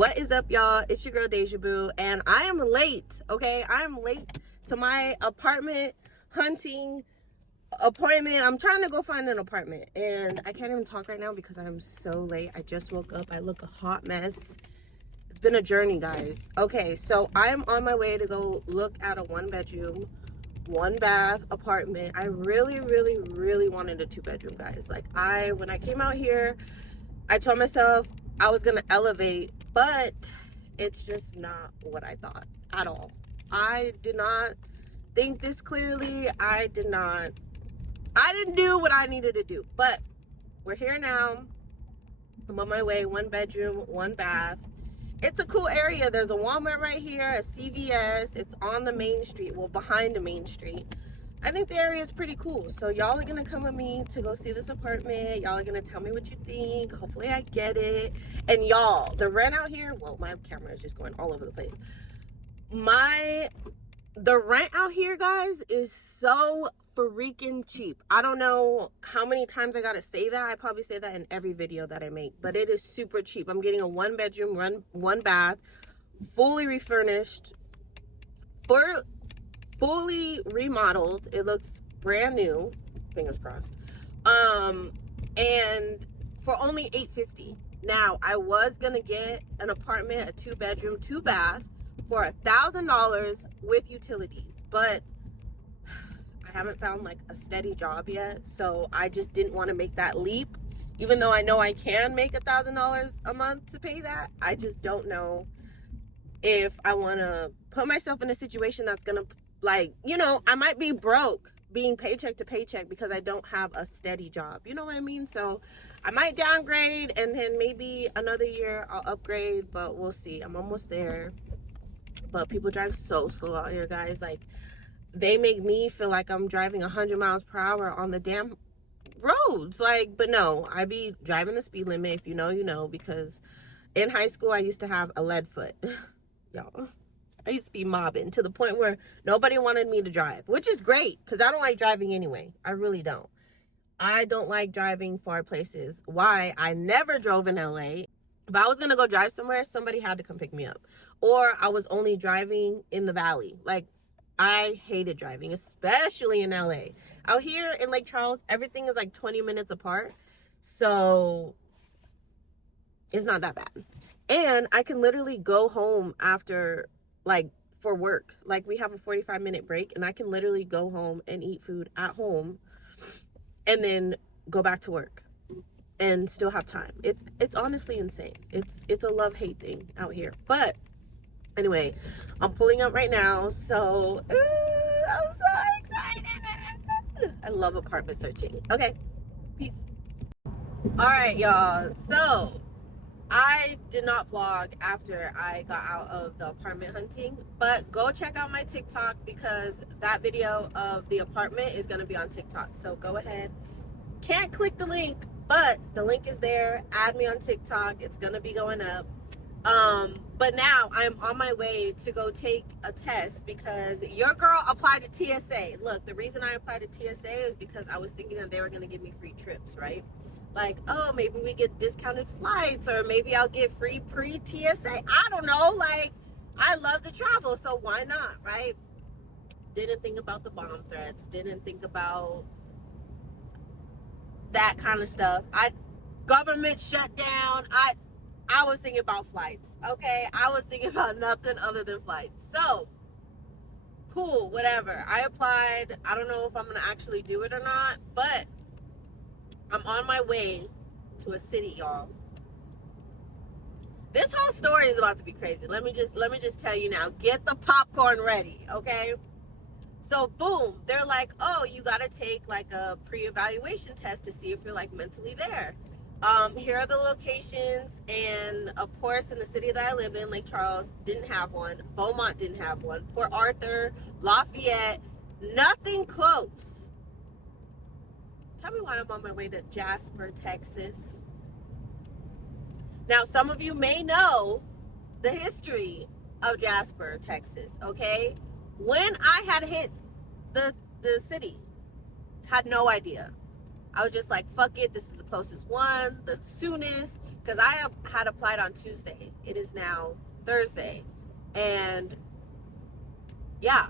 What is up, y'all? It's your girl Deja Boo, and I am late. Okay, I am late to my apartment hunting appointment. I'm trying to go find an apartment, and I can't even talk right now because I'm so late. I just woke up. I look a hot mess. It's been a journey, guys. Okay, so I am on my way to go look at a 1-bedroom, 1-bath apartment. I really wanted a 2-bedroom, guys. Like, when I came out here, I told myself I was gonna elevate, but it's just not what I thought at all. I did not think this clearly. I didn't do what I needed to do, but we're here now. I'm on my way. 1-bedroom, 1-bath. It's a cool area. There's a Walmart right here, a CVS. It's on the main street, well, behind the main street. I think the area is pretty cool. So y'all are gonna come with me to go see this apartment. Y'all are gonna tell me what you think. Hopefully I get it. And y'all, the rent out here, well, my camera is just going all over the place. The rent out here, guys, is so freaking cheap. I don't know how many times I gotta say that. I probably say that in every video that I make, but it is super cheap. I'm getting a 1-bedroom, 1-bath, fully refurnished, fully remodeled. It looks brand new, fingers crossed, and for only $850. Now, I was gonna get an apartment, a 2-bedroom, 2-bath for $1,000 with utilities, but I haven't found like a steady job yet, so I just didn't want to make that leap, even though I know I can make $1,000 a month to pay that. I just don't know if I want to put myself in a situation that's gonna, like, you know, I might be broke being paycheck to paycheck because I don't have a steady job. You know what I mean? So I might downgrade, and then maybe another year I'll upgrade, but we'll see. I'm almost there. But people drive so slow out here, guys. Like, they make me feel like I'm driving 100 miles per hour on the damn roads. Like, but no, I be driving the speed limit. If you know, you know, because in high school I used to have a lead foot. Y'all, I used to be mobbing to the point where nobody wanted me to drive, which is great because I don't like driving anyway. I really don't. I don't like driving far places. Why? I never drove in LA. If I was gonna go drive somewhere, somebody had to come pick me up, or I was only driving in the valley. Like, I hated driving, especially in LA. Out here in Lake Charles, everything is like 20 minutes apart, so it's not that bad. And I can literally go home after, like, for work. Like, we have a 45-minute break, and I can literally go home and eat food at home and then go back to work and still have time. It's honestly insane. It's a love-hate thing out here. But anyway, I'm pulling up right now, so I'm so excited. I love apartment searching. Okay, peace. All right, y'all. So I did not vlog after I got out of the apartment hunting, but go check out my TikTok because that video of the apartment is going to be on TikTok. So go ahead. Can't click the link, but the link is there. Add me on TikTok. It's going to be going up. But now I'm on my way to go take a test because your girl applied to TSA. Look, the reason I applied to TSA is because I was thinking that they were going to give me free trips, right? Like, oh, maybe we get discounted flights, or maybe I'll get free pre-TSA. I don't know. Like, I love to travel, so why not, right? Didn't think about the bomb threats. Didn't think about that kind of stuff. Government shutdown. I was thinking about flights, okay? I was thinking about nothing other than flights. So, cool, whatever. I applied. I don't know if I'm going to actually do it or not, but I'm on my way to a city, y'all. This whole story is about to be crazy. Let me just tell you now. Get the popcorn ready, okay? So, boom, they're like, oh, you got to take like a pre-evaluation test to see if you're like mentally there. Here are the locations, and of course in the city that I live in, Lake Charles, didn't have one. Beaumont didn't have one. Port Arthur, Lafayette, nothing close. Tell me why I'm on my way to Jasper, Texas. Now, some of you may know the history of Jasper, Texas, okay? When I had hit the city, had no idea. I was just like, fuck it, this is the closest one, the soonest. because I had applied on Tuesday. It is now Thursday. And yeah,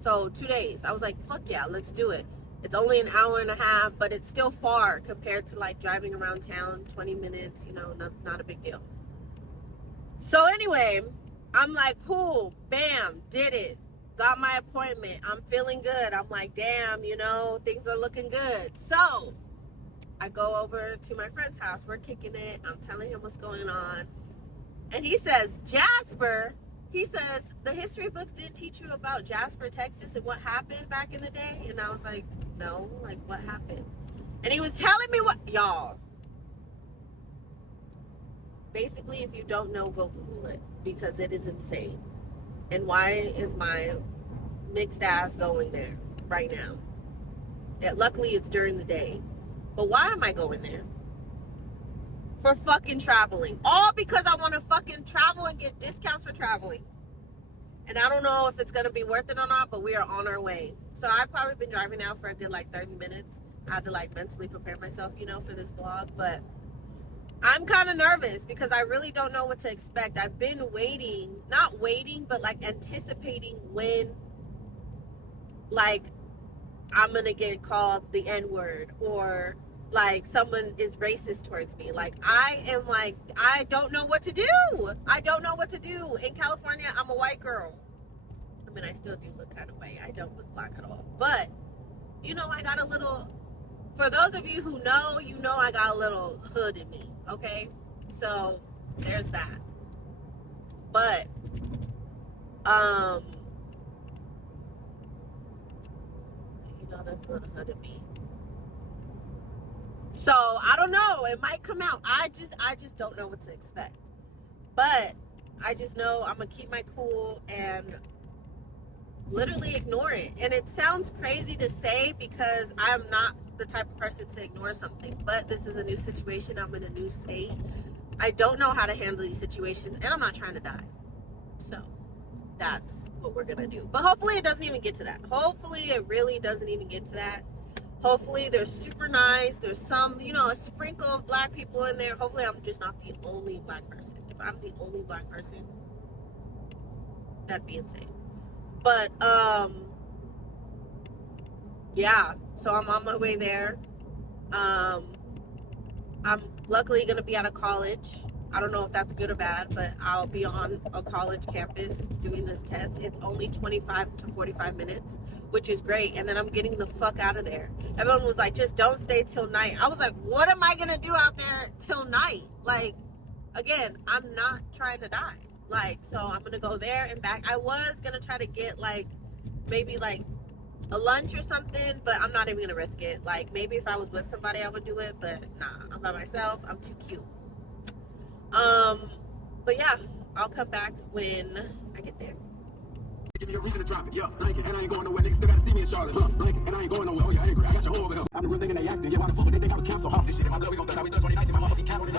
so 2 days. I was like, fuck yeah, let's do it. It's only an hour and a half, but it's still far compared to like driving around town, 20 minutes, you know, not a big deal. So anyway, I'm like, cool, bam, did it. Got my appointment. I'm feeling good. I'm like, damn, you know, things are looking good. So I go over to my friend's house. We're kicking it. I'm telling him what's going on. And he says, Jasper, he says, the history books didn't teach you about Jasper, Texas and what happened back in the day? And I was like, no, like what happened? And he was telling me what, y'all. Basically, if you don't know, go Google it because it is insane. And why is my mixed ass going there right now? Yeah, luckily, it's during the day. But why am I going there? For fucking traveling. All because I want to fucking travel and get discounts for traveling. And I don't know if it's going to be worth it or not, but we are on our way. So I've probably been driving now for a good like 30 minutes. I had to like mentally prepare myself, you know, for this vlog. But I'm kind of nervous because I really don't know what to expect. I've been waiting, not waiting, but like anticipating when like I'm going to get called the N-word or like someone is racist towards me. Like I am like, I don't know what to do. I don't know what to do. In California, I'm a white girl. I mean, I still do look kind of white. I don't look black at all. But, you know, I got a little, for those of you who know, you know I got a little hood in me, okay? So, there's that. But, you know, there's a little hood in me. So, I don't know. It might come out. I just don't know what to expect. But, I just know I'm going to keep my cool and literally ignore it. And it sounds crazy to say because I'm not the type of person to ignore something, but this is a new situation. I'm in a new state. I don't know how to handle these situations, and I'm not trying to die. So that's what we're gonna do. But hopefully it doesn't even get to that. Hopefully it really doesn't even get to that. Hopefully they're super nice. There's some, you know, a sprinkle of black people in there. Hopefully I'm just not the only black person. If I'm the only black person, that'd be insane. But yeah, so I'm on my way there. I'm luckily gonna be at a college. I don't know if that's good or bad, but I'll be on a college campus doing this test. It's only 25 to 45 minutes, which is great. And then I'm getting the fuck out of there. Everyone was like, just don't stay till night. I was like, what am I gonna do out there till night? Like, again, I'm not trying to die. Like, so I'm gonna go there and back. I was gonna try to get like, maybe like a lunch or something, but I'm not even gonna risk it. Like, maybe if I was with somebody I would do it, but nah, I'm by myself. I'm too cute. But yeah, I'll come back when I get there. Give me a reason to drop it, yeah. Like it, and I ain't going nowhere. Niggas still gotta see me in Charlotte, huh? Like it, and I ain't going nowhere. Oh yeah, I agree. I got your whole over here. I'm the real thing and they acting. Yeah, why the fuck would they think I was canceled, huh? This shit in my blood, we gon' do how we do 2019. My mama be canceled.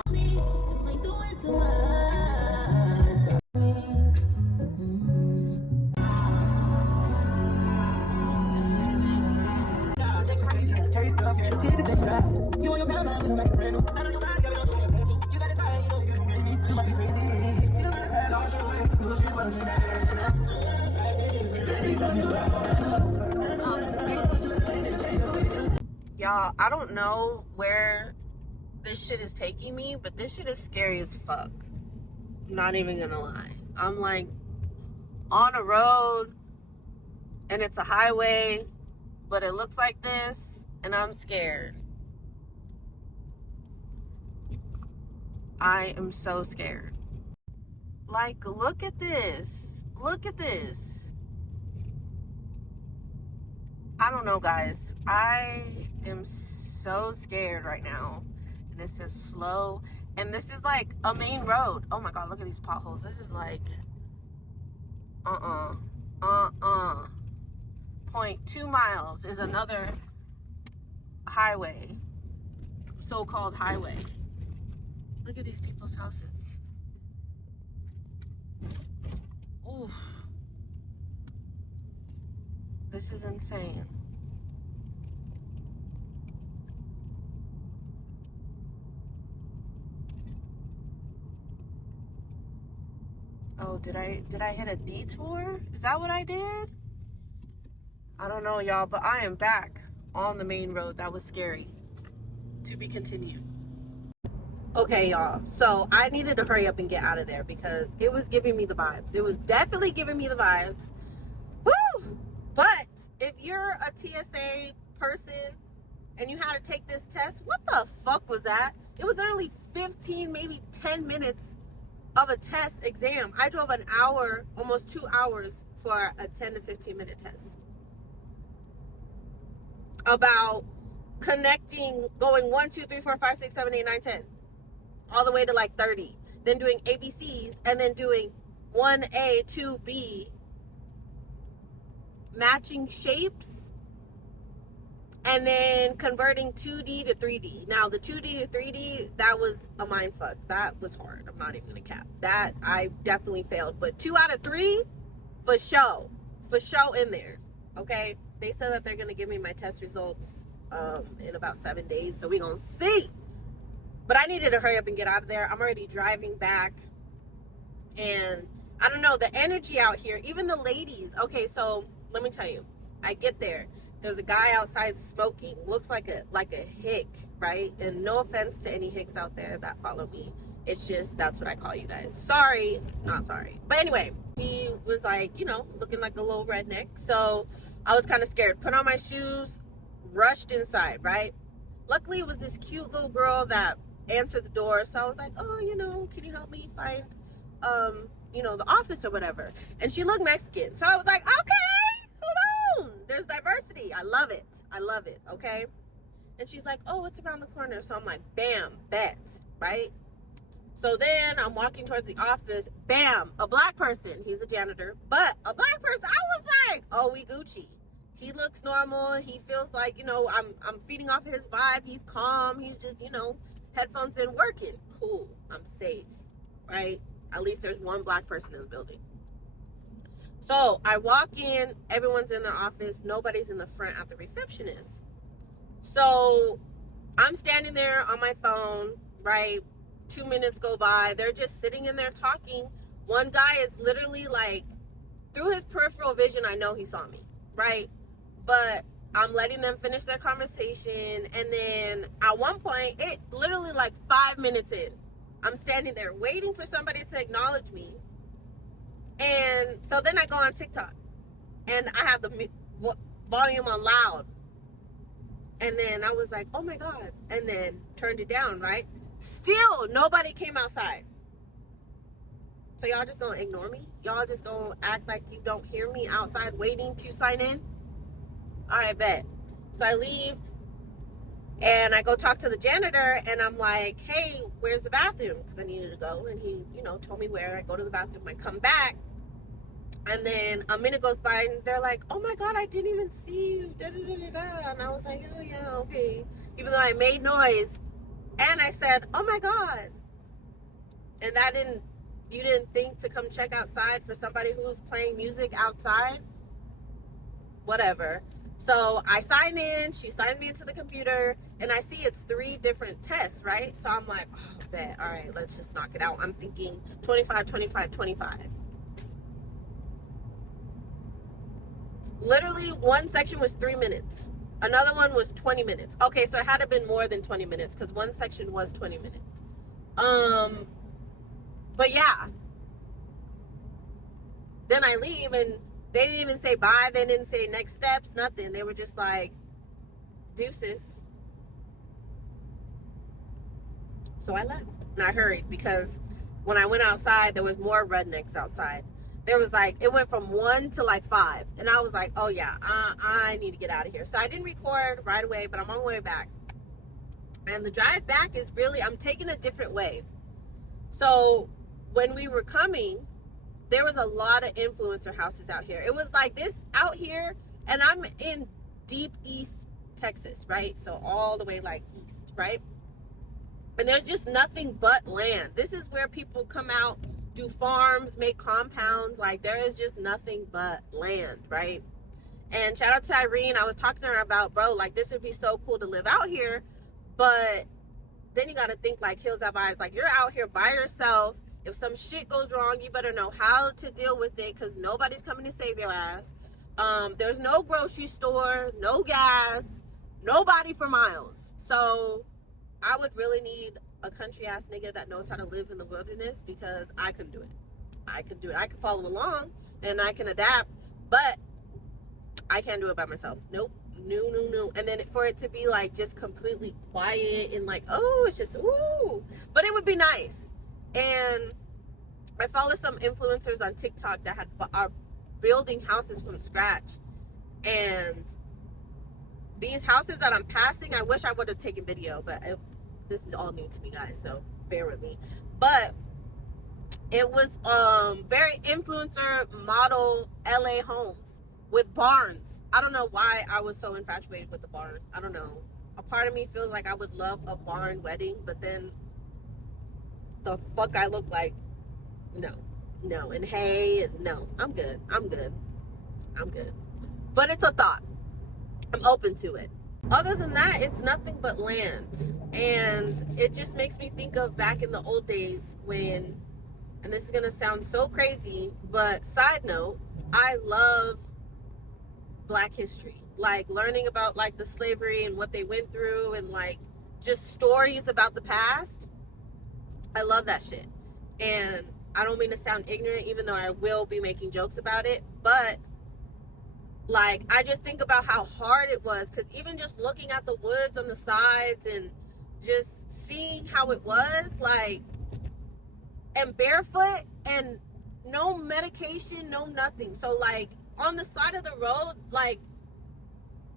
Y'all, I don't know where this shit is taking me, but this shit is scary as fuck. I'm not even gonna lie. I'm like on a road and it's a highway, but it looks like this and I'm scared. I am so scared. Like, look at this. Look at this. I don't know, guys. I am so scared right now. And it says slow. And this is like a main road. Oh my God, look at these potholes. This is like, 0.2 miles is another highway. So-called highway. Look at these people's houses. Oof. This is insane. Oh, did I hit a detour? Is that what I did? I don't know, y'all, but I am back on the main road. That was scary. To be continued. Okay, y'all. So I needed to hurry up and get out of there because it was giving me the vibes. It was definitely giving me the vibes. Woo! But if you're a TSA person and you had to take this test, what the fuck was that? It was literally 15, maybe 10 minutes of a test exam. I drove an hour, almost 2 hours for a 10 to 15 minute test. About connecting, going 1, 2, 3, 4, 5, 6, 7, 8, 9, 10. All the way to like 30. Then doing ABCs and then doing 1A, 2B. Matching shapes. And then converting 2D to 3D. Now, the 2D to 3D, that was a mind fuck. That was hard. I'm not even going to cap. That, I definitely failed. But 2 out of 3, for show. For show in there. Okay? They said that they're going to give me my test results in about 7 days. So we're going to see. But I needed to hurry up and get out of there. I'm already driving back. And I don't know, the energy out here, even the ladies. Okay, so let me tell you. I get there. There's a guy outside smoking. Looks like a hick, right? And no offense to any hicks out there that follow me. It's just, that's what I call you guys. Sorry, not sorry. But anyway, he was like, you know, looking like a little redneck. So I was kind of scared. Put on my shoes, rushed inside, right? Luckily, it was this cute little girl that answered the door. So I was like, oh, you know, can you help me find, you know, the office or whatever? And she looked Mexican. So I was like, okay, hold on. There's diversity. I love it. I love it. Okay. And she's like, oh, it's around the corner. So I'm like, bam, bet, right? So then I'm walking towards the office. Bam, a black person. He's a janitor, but a black person. I was like, oh, we Gucci. He looks normal. He feels like, you know, I'm feeding off his vibe. He's calm. He's just, you know, headphones in, working. Cool. I'm safe, right? At least there's one black person in the building. So I walk in. Everyone's in their office. Nobody's in the front at the receptionist. So I'm standing there on my phone, right? 2 minutes go by. They're just sitting in there talking. One guy is literally like, through his peripheral vision, I know he saw me, right? But I'm letting them finish their conversation. And then at one point, it literally like 5 minutes in, I'm standing there waiting for somebody to acknowledge me. And so then I go on TikTok and I have the volume on loud. And then I was like, oh my God. And then turned it down, right? Still, nobody came outside. So y'all just gonna ignore me? Y'all just gonna act like you don't hear me outside waiting to sign in? All right, bet. So I leave and I go talk to the janitor and I'm like, hey, where's the bathroom? Because I needed to go. And he, you know, told me where. I go to the bathroom. I come back. And then a minute goes by and they're like, oh my God, I didn't even see you. Da, da, da, da, da. And I was like, oh yeah, okay. Even though I made noise. And I said, oh my God. And you didn't think to come check outside for somebody who's playing music outside? Whatever. So I sign in, she signs me into the computer, and I see it's 3 different tests, right? So I'm like, oh, bet. All right, let's just knock it out. I'm thinking 25, 25, 25. Literally, one section was 3 minutes. Another one was 20 minutes. Okay, so it had to have been more than 20 minutes because one section was 20 minutes. But yeah. Then I leave and they didn't even say bye. They didn't say next steps, nothing. They were just like, deuces. So I left and I hurried because when I went outside, there was more rednecks outside. There was like, it went from 1 to like 5. And I was like, oh yeah, I need to get out of here. So I didn't record right away, but I'm on my way back. And the drive back is really, I'm taking a different way. So when we were coming, there was a lot of influencer houses out here. It was like this out here, and I'm in deep East Texas, right? So all the way like east, right? And there's just nothing but land. This is where people come out, do farms, make compounds. Like there is just nothing but land, right? And shout out to Irene. I was talking to her about, bro, like this would be so cool to live out here. But then you got to think like hills have eyes. Like you're out here by yourself. If some shit goes wrong, you better know how to deal with it, because nobody's coming to save your ass. There's no grocery store, no gas, nobody for miles. So I would really need a country ass nigga that knows how to live in the wilderness, because I couldn't do it. I could do it. I could follow along and I can adapt, but I can't do it by myself. Nope. No. And then for it to be like just completely quiet and like, oh, it's just, ooh. But it would be nice. And I follow some influencers on TikTok that are building houses from scratch. And these houses that I'm passing, I wish I would have taken video, but this is all new to me, guys, so bear with me. But it was very influencer model LA homes with barns. I don't know why I was so infatuated with the barn. I don't know. A part of me feels like I would love a barn wedding, but then the fuck I look like, no. And hey, no, I'm good. But it's a thought. I'm open to it. Other than that, it's nothing but land. And it just makes me think of back in the old days when, and this is gonna sound so crazy, but side note, I love Black history. Like learning about like the slavery and what they went through and like just stories about the past. I love that shit. And I don't mean to sound ignorant, even though I will be making jokes about it, but like I just think about how hard it was, because even just looking at the woods on the sides and just seeing how it was, like, and barefoot and no medication, no nothing. So like on the side of the road, like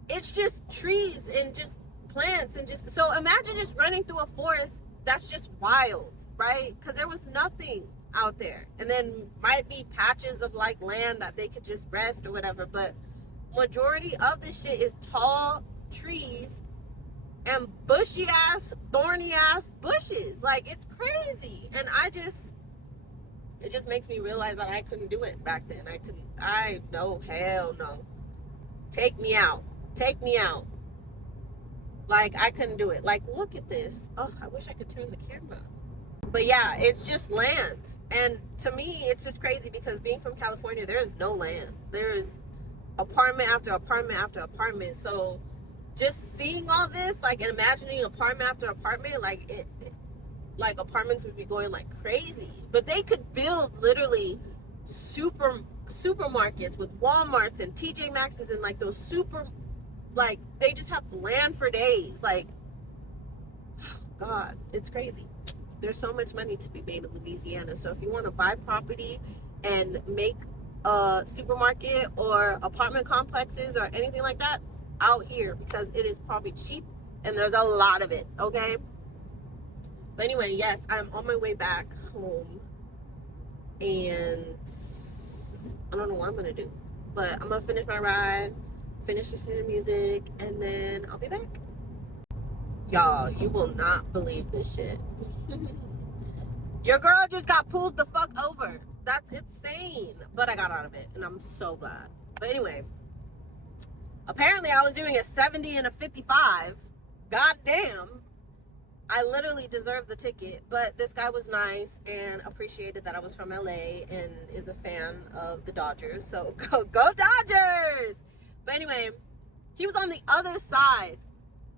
it's just trees and just plants and just, so imagine just running through a forest that's just wild, right? Because there was nothing out there. And then might be patches of like land that they could just rest or whatever, but majority of this shit is tall trees and bushy ass, thorny ass bushes. Like it's crazy. And it just makes me realize that I couldn't do it back then. No, hell no. Take me out. Like I couldn't do it. Like look at this. Oh, I wish I could turn the camera. But yeah, it's just land. And to me, it's just crazy because being from California, there is no land. There is apartment after apartment after apartment. So just seeing all this, like, and imagining apartment after apartment, like like apartments would be going like crazy. But they could build literally supermarkets with Walmarts and TJ Maxx's and like those like they just have land for days. Like, oh God, it's crazy. There's so much money to be made in Louisiana. So if you want to buy property and make a supermarket or apartment complexes or anything like that out here, because it is probably cheap and there's a lot of it, okay? But anyway, yes, I'm on my way back home and I don't know what I'm gonna do, but I'm gonna finish my ride, finish listening to music, and then I'll be back. Y'all, you will not believe this shit. Your girl just got pulled the fuck over. That's insane. But I got out of it and I'm so glad. But anyway, apparently I was doing a 70 and a 55. God damn. I literally deserved the ticket, but this guy was nice and appreciated that I was from LA and is a fan of the Dodgers. So go Dodgers! But anyway, he was on the other side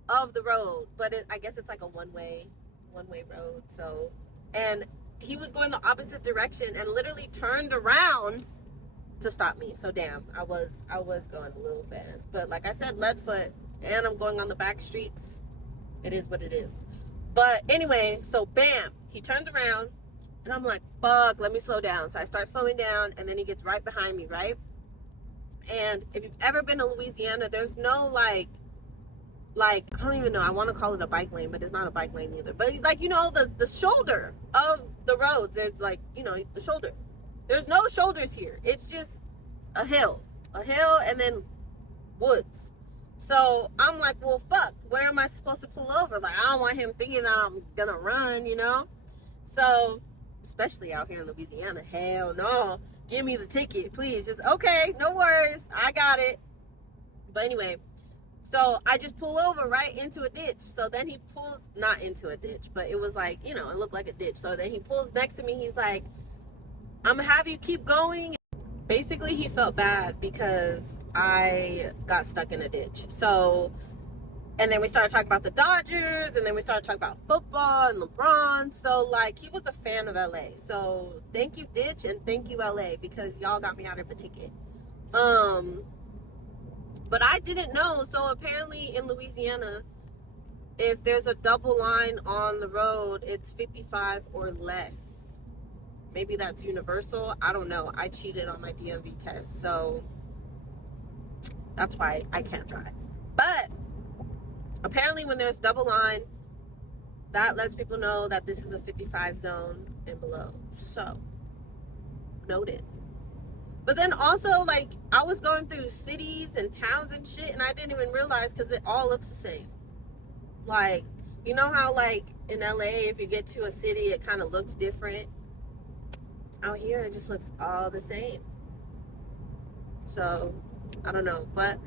of the road, but I guess it's like a one-way road. So, and he was going the opposite direction and literally turned around to stop me. So damn, I was going a little fast. But like I said, lead foot, and I'm going on the back streets. It is what it is. But anyway, so bam, he turns around and I'm like, fuck, let me slow down. So I start slowing down and then he gets right behind me, right? And if you've ever been to Louisiana, there's no like I don't even know, I want to call it a bike lane, but it's not a bike lane either. But like, you know, the shoulder of the roads, there's like, you know, the shoulder. There's no shoulders here. It's just a hill and then woods. So I'm like, well, fuck, where am I supposed to pull over? Like, I don't want him thinking that I'm gonna run, you know? So, especially out here in Louisiana, hell no. Give me the ticket, please. Just, okay, no worries. I got it. But anyway, So I just pull over right into a ditch. So then he pulls, not into a ditch, but it was like, you know, it looked like a ditch. So then he pulls next to me. He's like, I'm gonna have you keep going. Basically, he felt bad because I got stuck in a ditch. So, and then we started talking about the Dodgers, and then we started talking about football and LeBron. So, like, he was a fan of LA. So, thank you, ditch, and thank you, LA, because y'all got me out of a ticket. But I didn't know. So, apparently, in Louisiana, if there's a double line on the road, it's 55 or less. Maybe that's universal. I don't know. I cheated on my DMV test, so that's why I can't drive. But apparently when there's double line, that lets people know that this is a 55 zone and below. So, noted. But then also, like, I was going through cities and towns and shit, and I didn't even realize because it all looks the same. Like, you know how, like, in LA, if you get to a city, it kind of looks different? Out here, it just looks all the same. So, I don't know. But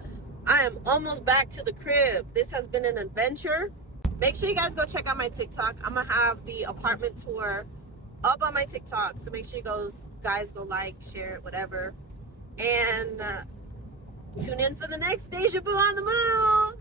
I am almost back to the crib. This has been an adventure. Make sure you guys go check out my TikTok. I'm going to have the apartment tour up on my TikTok. So make sure you guys go like, share it, whatever. And tune in for the next Deja Vu on the Move.